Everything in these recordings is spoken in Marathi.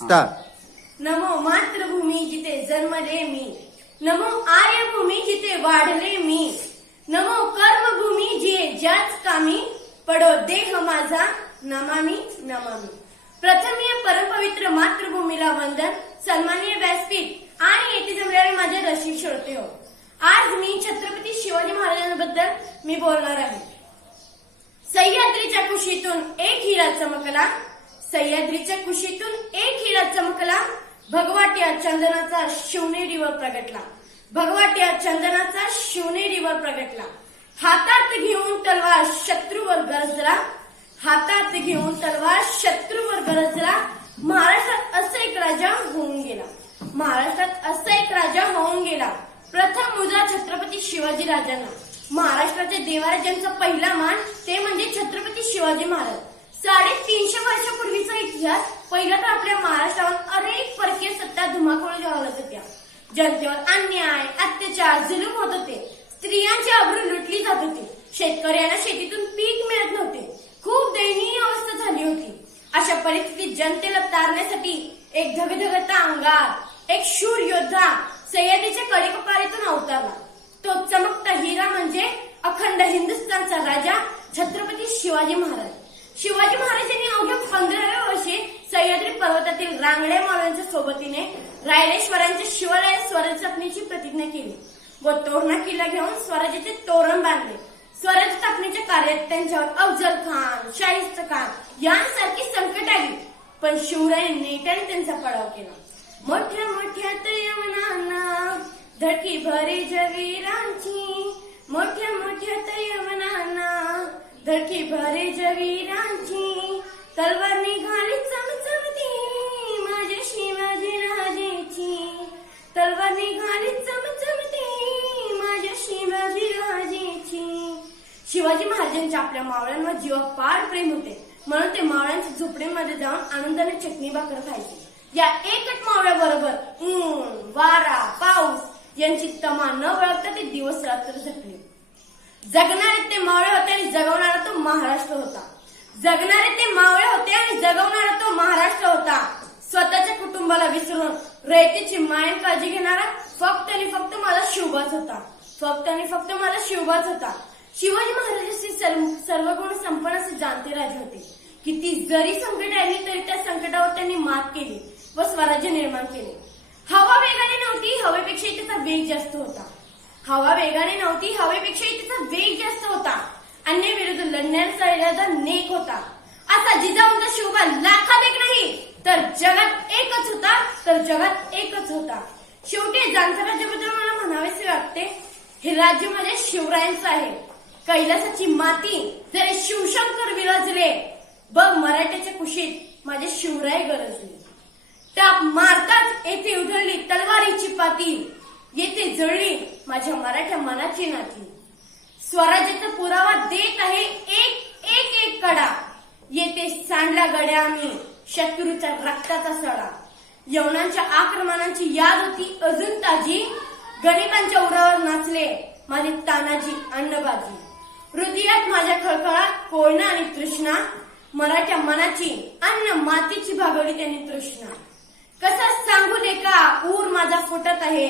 स्टार्ट नमो मातृभूमी जिथे जन्मले मी. नमो आर्यभूमी जिथे वाढले मी. नमो कर्मभूमी जिथे ज्याच कामी पडो देह माझा नमामी नमामी. प्रथमीय परमपवित्र मातृभूमीला वंदन. सन्माननीय व्यासपीठ. आणि येथे जमलेले माझे रसिक श्रोते हो. आज मी छत्रपती शिवाजी महाराजांबद्दल मी बोलणार आहे. सह्याद्रीच्या कुशीतून एक हिरा चमकला. सह्याद्रीच्या कुशीतून एक हिरा चमकला. भगवाट्या चंदनाचा शिवनेरीवर प्रगटला. भगवाट्या चंदनाचा शिवनेरीवर प्रगटला. हातात घेऊन तलवार शत्रूवर गरजला. हातात घेऊन तलवार शत्रूवर गरजला. महाराष्ट्रात असा एक राजा होऊन गेला. महाराष्ट्रात असा एक राजा होऊन गेला. प्रथम मुद्रा छत्रपती शिवाजी राजांना. महाराष्ट्राच्या देवराजांचा पहिला मान ते म्हणजे छत्रपती शिवाजी महाराज. साडेतीनशे वर्षापूर्वीचा इतिहास पहिला तर आपल्या महाराष्ट्रावर अनेक परकीय सत्ता धुमाकूळ घालत होत्या. जनतेवर अन्याय अत्याचार जुलूम होत होते. स्त्रियांची आबरू लुटली जात होती. शेतकऱ्यांना शेतीतून पीक मिळत नव्हते. खूप दयनीय अवस्था झाली होती. अशा परिस्थितीत जनतेला तारण्यासाठी एक धगधगता अंगार एक शूर योद्धा सह्याद्रीच्या कडेकपारीतून अवतरला. तो चमकता हिरा म्हणजे अखंड हिंदुस्थानचा राजा छत्रपती शिवाजी महाराज. शिवाजी महाराजांनी अवघ्या पंधराव्या वर्षी सह्याद्री पर्वतातील रांगड्या मावळ्यांच्या सोबतीने रायलेश्वरांच्या शिवराय स्वराज स्थापनेची प्रतिज्ञा केली व तोरणा किल्ला घेऊन स्वराज्याचे तोरण बांधले. स्वराज स्थापनेच्या कार्यात त्यांच्यावर अफजल खान शाहिस्त खान यांसारखी संकट आली. पण शिवरायांनी नेत्याने त्यांचा पडाव केला. मोठ्या मोठ्या यवनांना धडकी भरी जवीरांची मोठ्या मोठ्या यवनांना धडकी भरी जवीरांची तलवार निघाली चमचमती माझ्या शिवाजी राजेची. तलवार निघाली चमचमती माझ्या शिवाजी राजेची. शिवाजी महाराजांच्या आपल्या मावळ्यांवर जीवापार प्रेम होते. म्हणून ते मावळ्यांच्या झोपडीमध्ये जाऊन आनंदाने चटणी भाकर खायचे. या एकच मावळ्या बरोबर ऊन वारा पाऊस यांची तमा न वळखता ते दिवस रात्र झटले जगणारे ते मावळे होते आणि जगवणारा तो महाराष्ट्र होता. जगणारे ते मावळे होते आणि जगवणारा तो महाराष्ट्र होता. स्वतःच्या कुटुंबाला विसरून रयतेची मायन काळजी घेणारा फक्त आणि फक्त मला शिवबाच होता. फक्त आणि फक्त मला शिवबाच होता. शिवाजी महाराजांची सर्व सर्व गुण संपन्न असे जाणते राजे होते. किती जरी संकट आली तरी त्या संकटावर त्यांनी मात केली व स्वराज्य निर्माण केले. हवा वेगाने नव्हती हवेपेक्षा त्याचा वेग जास्त होता. हवा वेगाने नव्हती हवेपेक्षा त्याचा वेग जास्त होता. अन्य विरुद्ध लढण्याचा इरादा नेक होता. असा जिजाऊंचा शिवबा लाखात एक नाही. तर जगात एकच होता तर जगात एकच होता. शेवटी जाणत्या राज्याबद्दल मला म्हणावेसे वाटते हे राज्य माझ्या शिवरायांचं आहे. कैलासाची माती जरे शिवशंकर विराजले बघ मराठ्याच्या कुशीत माझे शिवराय गरजले. त्या मारताच येथे उधळली तलवारीची पाती येथे जळली माझ्या मराठ्या मनाची नाती. स्वराज्याचा पुरावा देत आहे एक एक एक कडा. येथे सांडला गड्या आम्ही शत्रूचा रक्ताचा सडा. यवनांच्या आक्रमणाची याद होती अजून ताजी. गणितांच्या उरावर नाचले माझे तानाजी अन्नबाजी हृदयात माझ्या खळखळात कोयना आणि तृष्णा. मराठ्या मनाची अन्न मातीची भागवली त्यांनी तृष्णा. कसा सांगू दे का ऊर माझा फुटत आहे.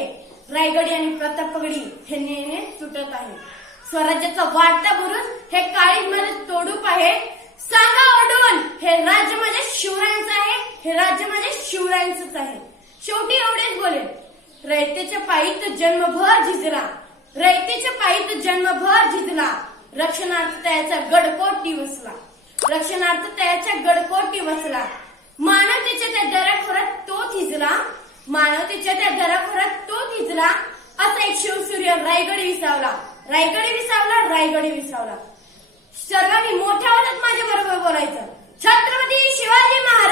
रायगडी आणि प्रतापगडी हे नेहमी सुटत आहे. स्वराज्याचा वाटा भरून हे काळी मध्ये तोडूप आहे. सांगा ओढून हे राज्य माझ्या शिवरायांचं आहे हे राज्य माझ्या शिवरायांचंच आहे. शेवटी एवढेच बोले रयतेच्या पायी तो जन्मभर झिजला. रयतेच्या पायी तो जन्मभर झिजला. रक्षणार्थ त्याचा गडकोटी वसला. रक्षणार्थ त्याच्या गडकोटी वसला. मानवतेच्या त्या दराखोरात तो थिजला मानवतेच्या त्या दराखोरात तो थिजला असा एक शिवसूर्य रायगड विसावला. रायगडी विसावला रायगडी विसावला. सर्वांनी मोठ्या आवाजात माझ्या बरोबर बोलायचं. छत्रपती शिवाजी महाराज.